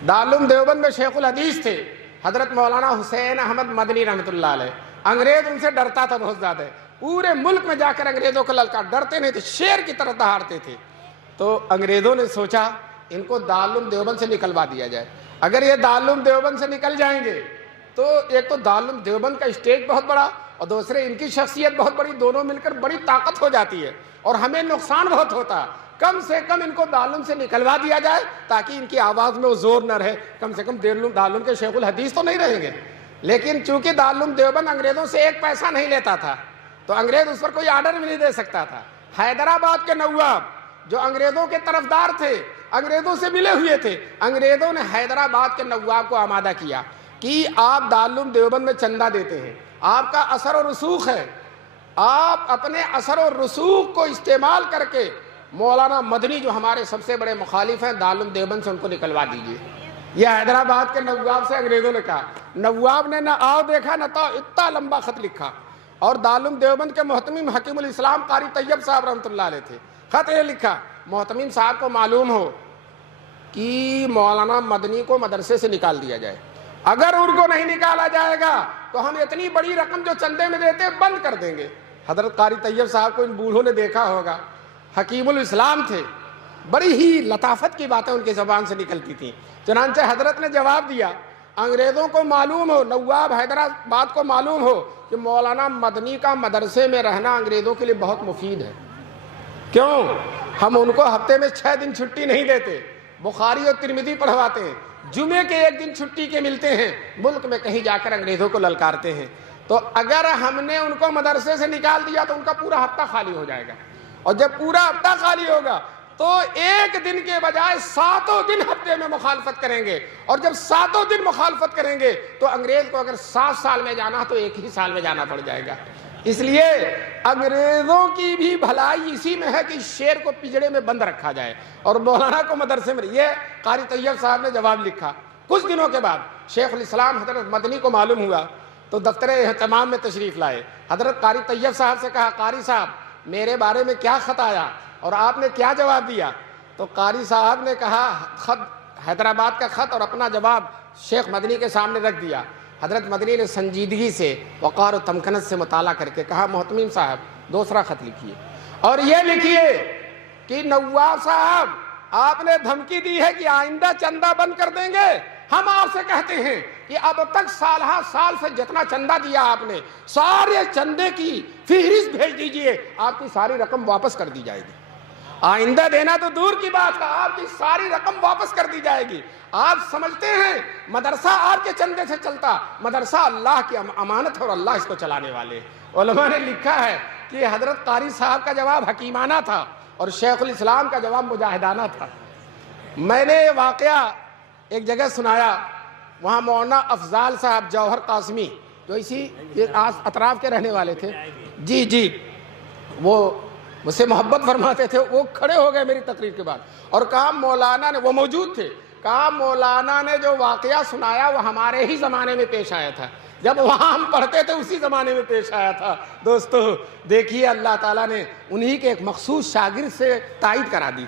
दारुल देवबंद में शेखुल हदीस थे हजरत मौलाना हुसैन अहमद मदनी रहमतुल्लाह अलैह। अंग्रेज उनसे डरता था बहुत ज्यादा, पूरे मुल्क में जाकर अंग्रेजों को ललकार, डरते नहीं थे, शेर की तरह दहाड़ते थे। तो अंग्रेजों ने सोचा इनको दारुल देवबंद से निकलवा दिया जाए। अगर ये दारुल देवबंद से निकल जाएंगे तो एक तो दारुल देवबंद का स्टेज बहुत बड़ा और दूसरे इनकी शख्सियत बहुत बड़ी, दोनों मिलकर बड़ी ताकत हो जाती है और हमें नुकसान बहुत होता। कम से कम इनको दारुल से निकलवा दिया जाए ताकि इनकी आवाज में वो जोर न रहे, कम से कम दारुल के शेखुल हदीस तो नहीं रहेंगे। लेकिन चूंकि दारुल देवबंद अंग्रेजों से एक पैसा नहीं लेता था तो अंग्रेज उस पर कोई आर्डर भी नहीं दे सकता था। हैदराबाद के नवाब जो अंग्रेजों के तरफदार थे, अंग्रेजों से मिले हुए थे, अंग्रेजों ने हैदराबाद के नवाब को आमादा किया कि आप दारुल देवबंद में चंदा देते हैं, आपका असर और रसूख है, आप अपने असर और रसूख को इस्तेमाल करके मौलाना मदनी जो हमारे सबसे बड़े मुखालिफ हैं दारुल देवबंद से उनको निकलवा दीजिए। यह हैदराबाद के नवाब से अंग्रेजों ने कहा। नवाब ने न आओ देखा न तो इतना लंबा खत लिखा और दारुल देवबंद के मोहतमीम हकीमुल इस्लाम कारी तैयब साहब रहमतुल्लाह अलैह थे। खत ये लिखा, मोहतमीम साहब को मालूम हो कि मौलाना मदनी को मदरसे से निकाल दिया जाए, अगर उनको नहीं निकाला जाएगा तो हम इतनी बड़ी रकम जो चंदे में देते बंद कर देंगे। हजरत कारी तैयब साहब को इन बूढ़ों ने देखा होगा, हकीमुल इस्लाम थे, बड़ी ही लताफत की बातें उनकी ज़बान से निकलती थी। चुनांचे हजरत ने जवाब दिया, अंग्रेज़ों को मालूम हो, नवाब हैदराबाद को मालूम हो कि मौलाना मदनी का मदरसे में रहना अंग्रेज़ों के लिए बहुत मुफीद है। क्यों? हम उनको हफ्ते में 6 दिन छुट्टी नहीं देते, बुखारी और तिरमिज़ी पढ़वाते हैं, जुमे के 1 दिन छुट्टी के मिलते हैं, मुल्क में कहीं जाकर अंग्रेज़ों को ललकारते हैं। तो अगर हमने उनको मदरसे से निकाल दिया तो उनका पूरा हफ्ता खाली हो जाएगा, और जब पूरा हफ्ता खाली होगा तो 1 दिन के बजाय 7 दिन हफ्ते में मुखालफत करेंगे, और जब 7 दिन मुखालफत करेंगे तो अंग्रेज को अगर 7 साल में जाना तो 1 ही साल में जाना पड़ जाएगा। इसलिए अंग्रेजों की भी भलाई इसी में है कि शेर को पिंजड़े में बंद रखा जाए और मौलाना को मदरसे में। ये कारी तैयब साहब ने जवाब लिखा। कुछ दिनों के बाद शेखुल इस्लाम हजरत मदनी को मालूम हुआ तो दफ्तर एहतमाम में तशरीफ लाए। हजरत कारी तैयब साहब से कहा, कारी साहब मेरे बारे में क्या खत आया और आपने क्या जवाब दिया? तो कारी साहब ने कहा, खत हैदराबाद का खत और अपना जवाब शेख मदनी के सामने रख दिया। हजरत मदनी ने संजीदगी से वक़ार और तमकनत से मुताला करके कहा, मोहतमीम साहब दूसरा खत लिखिए और ये लिखिए कि नवाब साहब आपने धमकी दी है कि आइंदा चंदा बंद कर देंगे। हम आपसे कहते हैं कि अब तक साल से जितना चंदा दिया आपने, सारे चंदे की फहरिस्त भेज दीजिए, आपकी सारी रकम वापस कर दी जाएगी। आइंदा देना तो दूर की बात है, आपकी सारी रकम वापस कर दी जाएगी। आप समझते हैं मदरसा आपके चंदे से चलता, मदरसा अल्लाह की अमानत है और अल्लाह इसको चलाने वाले। उलमा ने लिखा है कि हजरत कारी साहब का जवाब हकीमाना था और शेखुल इस्लाम का जवाब मुजाहिदाना था। मैंने ये वाक़या एक जगह सुनाया, वहाँ मौलाना अफजाल साहब जौहर कासमी जो इसी अतराफ के रहने वाले थे, जी वो मुझसे मोहब्बत फरमाते थे, वो खड़े हो गए मेरी तकरीर के बाद और कहा मौलाना ने, वो मौजूद थे, कहा मौलाना ने जो वाक़या सुनाया वो हमारे ही ज़माने में पेश आया था, जब वहाँ हम पढ़ते थे उसी ज़माने में पेश आया था। दोस्तों देखिए अल्लाह ताला ने उन्हीं के एक मखसूस शागिर्द से तायद करा दी।